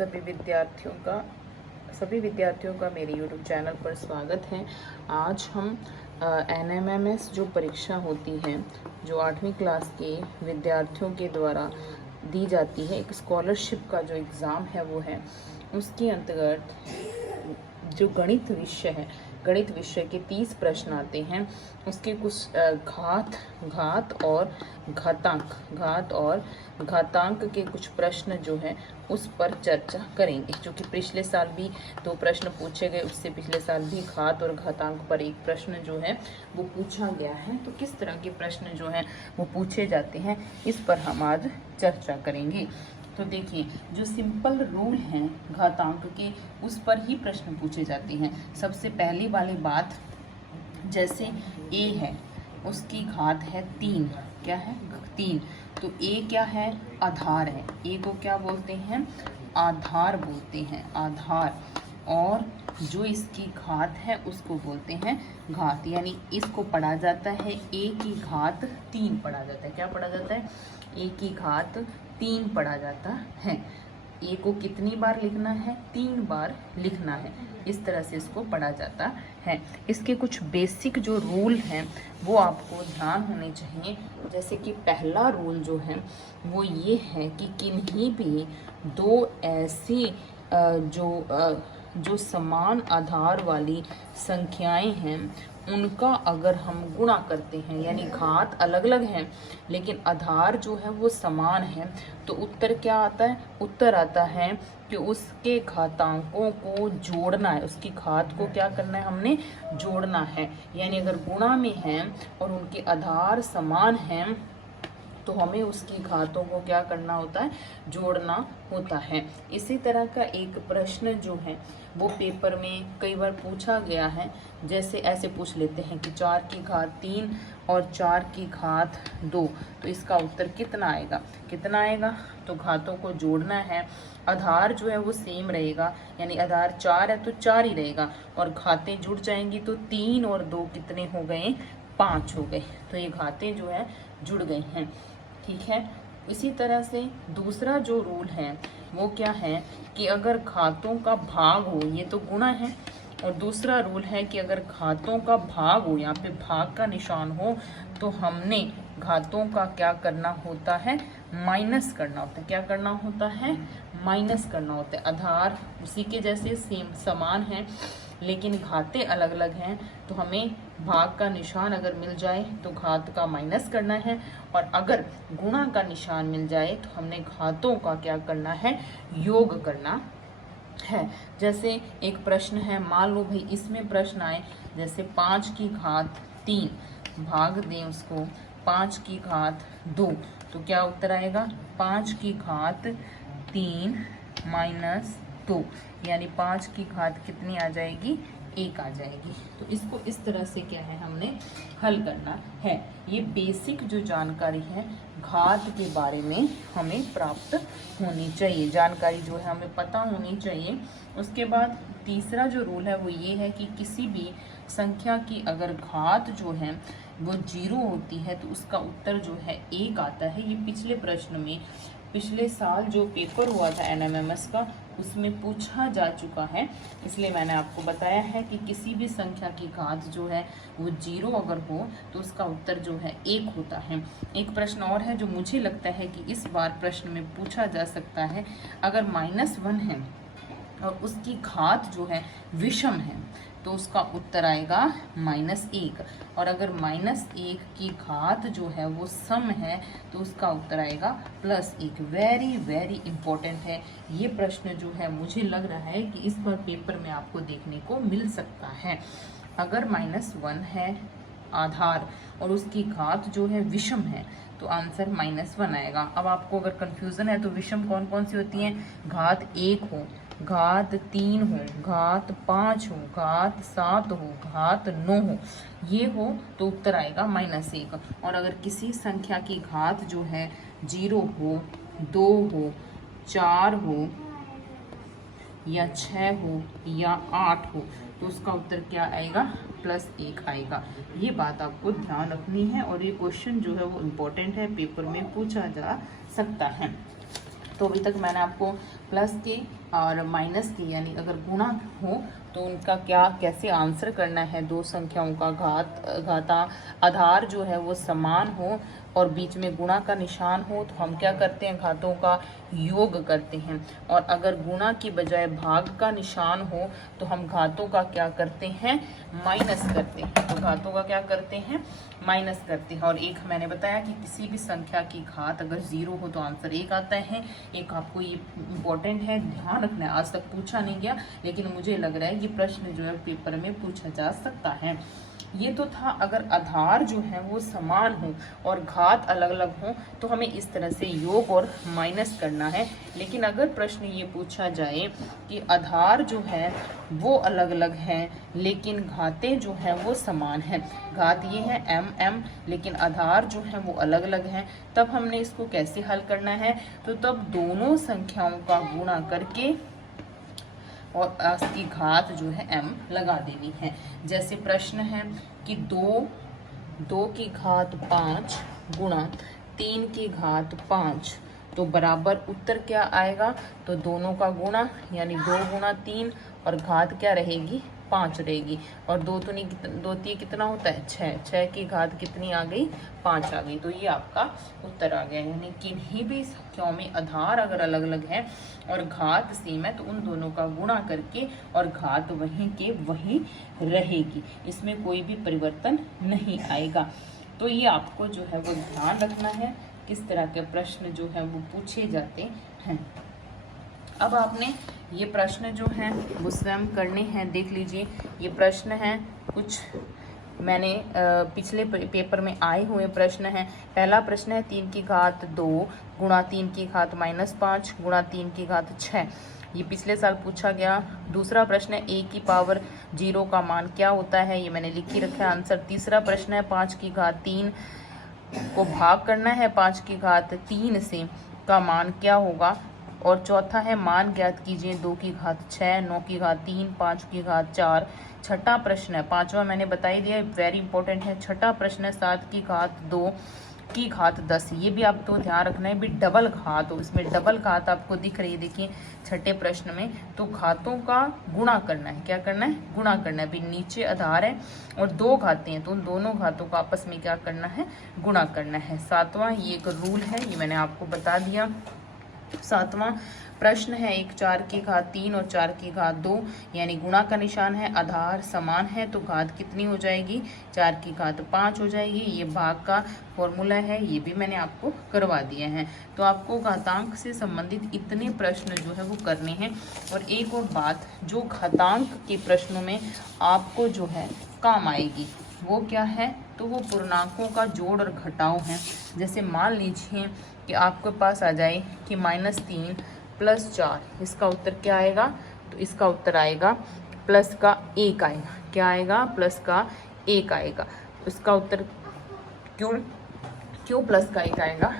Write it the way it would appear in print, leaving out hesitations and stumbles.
सभी विद्यार्थियों का मेरे YouTube चैनल पर स्वागत है। आज हम NMMS जो परीक्षा होती है, जो 8वीं क्लास के विद्यार्थियों के द्वारा दी जाती है, एक स्कॉलरशिप का जो एग्ज़ाम है वो है, उसके अंतर्गत जो गणित विषय के 30 प्रश्न आते हैं। उसके कुछ घात और घातांक के कुछ प्रश्न जो हैं उस पर चर्चा करेंगे, जो कि पिछले साल भी 2 प्रश्न पूछे गए। उससे पिछले साल भी घात और घातांक पर एक प्रश्न जो है वो पूछा गया है। तो किस तरह के प्रश्न जो हैं वो पूछे जाते हैं, इस पर हम आज चर्चा करेंगे। तो देखिए, जो सिंपल रूल हैं घातांक के, उस पर ही प्रश्न पूछे जाते हैं। सबसे पहली वाली बात, जैसे a है, उसकी घात है 3। क्या है? 3। तो a क्या है? आधार है। a को क्या बोलते हैं? आधार बोलते हैं, आधार। और जो इसकी घात है उसको बोलते हैं घात। यानी इसको पढ़ा जाता है a की घात 3 पढ़ा जाता है। क्या पढ़ा जाता है? a की घात 3 पढ़ा जाता है। a को कितनी बार लिखना है? 3 बार लिखना है। इस तरह से इसको पढ़ा जाता है। इसके कुछ बेसिक जो रूल हैं वो आपको ध्यान होने चाहिए। जैसे कि पहला रूल जो है वो ये है कि किन्हीं भी दो ऐसी जो समान आधार वाली संख्याएं हैं, उनका अगर हम गुणा करते हैं, यानी घात अलग अलग हैं लेकिन आधार जो है वो समान है, तो उत्तर क्या आता है? उत्तर आता है कि उसके घातांकों को जोड़ना है। उसकी घात को क्या करना है? हमने जोड़ना है। यानी अगर गुणा में हैं और उनके आधार समान हैं, तो हमें उसकी घातों को क्या करना होता है? जोड़ना होता है। इसी तरह का एक प्रश्न जो है वो पेपर में कई बार पूछा गया है। जैसे ऐसे पूछ लेते हैं कि 4 की घात 3 और 4 की घात 2, तो इसका उत्तर कितना आएगा? तो घातों को जोड़ना है। आधार जो है वो सेम रहेगा, यानी आधार 4 है तो 4 ही रहेगा, और घातें जुड़ जाएंगी तो 3 और 2 कितने हो गए? 5 हो गए। तो ये घातें जो है जुड़ गई हैं। ठीक है। इसी तरह से दूसरा जो रूल है वो क्या है कि अगर घातों का भाग हो, ये तो गुणा है, और दूसरा रूल है कि अगर घातों का भाग हो, यहाँ पे भाग का निशान हो, तो हमने घातों का क्या करना होता है? माइनस करना होता है। क्या करना होता है? माइनस करना होता है। आधार उसी के जैसे सेम समान है लेकिन घातें अलग अलग हैं, तो हमें भाग का निशान अगर मिल जाए तो घात का माइनस करना है, और अगर गुणा का निशान मिल जाए तो हमने घातों का क्या करना है? योग करना है। जैसे एक प्रश्न है, मान लो भाई इसमें प्रश्न आए जैसे 5 की घात 3 भाग दें उसको 5 की घात 2, तो क्या उत्तर आएगा? 5 की घात 3 माइनस 2, यानी 5 की घात कितनी आ जाएगी? 1 आ जाएगी। तो इसको इस तरह से क्या है हमने हल करना है। ये बेसिक जो जानकारी है घात के बारे में हमें प्राप्त होनी चाहिए, जानकारी जो है हमें पता होनी चाहिए। उसके बाद तीसरा जो रूल है वो ये है कि किसी भी संख्या की अगर घात जो है वो 0 होती है तो उसका उत्तर जो है 1 आता है। ये पिछले प्रश्न में, पिछले साल जो पेपर हुआ था NMMS का, उसमें पूछा जा चुका है, इसलिए मैंने आपको बताया है कि किसी भी संख्या की घात जो है वो 0 अगर हो तो उसका उत्तर जो है 1 होता है। एक प्रश्न और है जो मुझे लगता है कि इस बार प्रश्न में पूछा जा सकता है। अगर -1 है और उसकी घात जो है विषम है तो उसका उत्तर आएगा -1, और अगर -1 की घात जो है वो सम है तो उसका उत्तर आएगा +1। वेरी वेरी इंपॉर्टेंट है ये प्रश्न जो है। मुझे लग रहा है कि इस बार पेपर में आपको देखने को मिल सकता है। अगर -1 है आधार और उसकी घात जो है विषम है तो आंसर -1 आएगा। अब आपको अगर कंफ्यूजन है तो विषम कौन कौन सी होती हैं? घात 1 हो, घात 3 हो, घात 5 हो, घात 7 हो, घात 9 हो, ये हो तो उत्तर आएगा -1। और अगर किसी संख्या की घात जो है 0 हो, 2 हो, 4 हो, या 6 हो, या 8 हो, तो उसका उत्तर क्या आएगा? +1 आएगा। ये बात आपको ध्यान रखनी है, और ये क्वेश्चन जो है वो इम्पोर्टेंट है, पेपर में पूछा जा सकता है। तो अभी तक मैंने आपको प्लस के और माइनस के यानी अगर गुणा हो तो उनका क्या कैसे आंसर करना है। दो संख्याओं का घाता आधार जो है वो समान हो और बीच में गुणा का निशान हो तो हम क्या करते हैं, घातों का योग करते हैं। और अगर गुणा की बजाय भाग का निशान हो तो हम घातों का क्या करते हैं, माइनस करते हैं। तो घातों का क्या करते हैं, माइनस करते हैं। और एक मैंने बताया कि किसी भी संख्या की घात अगर 0 हो तो आंसर 1 आता है। एक आपको ये इम्पोर्टेंट है, ध्यान रखना है। आज तक पूछा नहीं गया लेकिन मुझे लग रहा है ये प्रश्न जो है पेपर में पूछा जा सकता है। ये तो था अगर आधार जो है वो समान हो और घात अलग अलग हो तो हमें इस तरह से योग और माइनस करना है। लेकिन अगर प्रश्न ये पूछा जाए कि आधार जो है वो अलग अलग हैं लेकिन घातें जो है वो समान हैं, घात ये है m लेकिन आधार जो है वो अलग अलग हैं, तब हमने इसको कैसे हल करना है। तो तब दोनों संख्याओं का गुणा करके और इसकी घात जो है m लगा देनी है। जैसे प्रश्न है कि 2 की घात 5 गुणा 3 की घात 5 तो बराबर उत्तर क्या आएगा। तो दोनों का गुणा यानी 2 गुणा 3 और घात क्या रहेगी, 5 रहेगी। और 2 तीन कितना होता है, 6 की घात कितनी आ गई, 5 आ गई। तो ये आपका उत्तर आ गया। यानी किन्हीं भी संख्याओं में आधार अगर अलग अलग है और घात सेम है तो उन दोनों का गुणा करके और घात वहीं के वहीं रहेगी, इसमें कोई भी परिवर्तन नहीं आएगा। तो ये आपको जो है वो ध्यान रखना है किस तरह के प्रश्न जो है वो पूछे जाते हैं। अब आपने ये प्रश्न जो हैं वो स्वयं करने हैं। देख लीजिए ये प्रश्न हैं, कुछ मैंने पिछले पेपर में आए हुए प्रश्न हैं। पहला प्रश्न है 3 की घात 2 गुणा 3 की घात -5 गुणा 3 की घात 6, ये पिछले साल पूछा गया। दूसरा प्रश्न है a की पावर 0 का मान क्या होता है, ये मैंने लिख ही रखा है आंसर। तीसरा प्रश्न है 5 की घात 3 को भाग करना है 5 की घात 3 से, का मान क्या होगा। और चौथा है मान ज्ञात कीजिए 2 की घात 6 9 की घात 3 5 की घात 4। छठा प्रश्न है, पांचवा मैंने बता ही दिया, वेरी इंपॉर्टेंट है। छठा प्रश्न है 7 की घात 2 की घात 10, ये भी आपको ध्यान रखना है भी डबल घात हो, इसमें डबल घात आपको दिख रही है। देखिए छठे प्रश्न में तो घातों का गुणा करना है, क्या करना है, गुणा करना है। भी नीचे आधार है और 2 घातें हैं तो उन दोनों घातों का आपस में क्या करना है, गुणा करना है। सातवां ये एक रूल है, ये मैंने आपको बता दिया। सातवां प्रश्न है 1 4 की घात 3 और 4 की घात 2, यानी गुणा का निशान है, आधार समान है तो घात कितनी हो जाएगी, 4 की घात 5 हो जाएगी। ये भाग का फॉर्मूला है, ये भी मैंने आपको करवा दिए हैं। तो आपको घातांक से संबंधित इतने प्रश्न जो है वो करने हैं। और एक और बात जो घातांक के प्रश्नों में आपको जो है काम आएगी वो क्या है, तो वो पूर्णांकों का जोड़ और घटाव है। जैसे मान लीजिए कि आपके पास आ जाए कि -3 + 4, इसका उत्तर क्या आएगा, तो इसका उत्तर आएगा प्लस का 1 आएगा। क्या आएगा, प्लस का 1 आएगा। इसका उत्तर क्यों प्लस का 1 आएगा,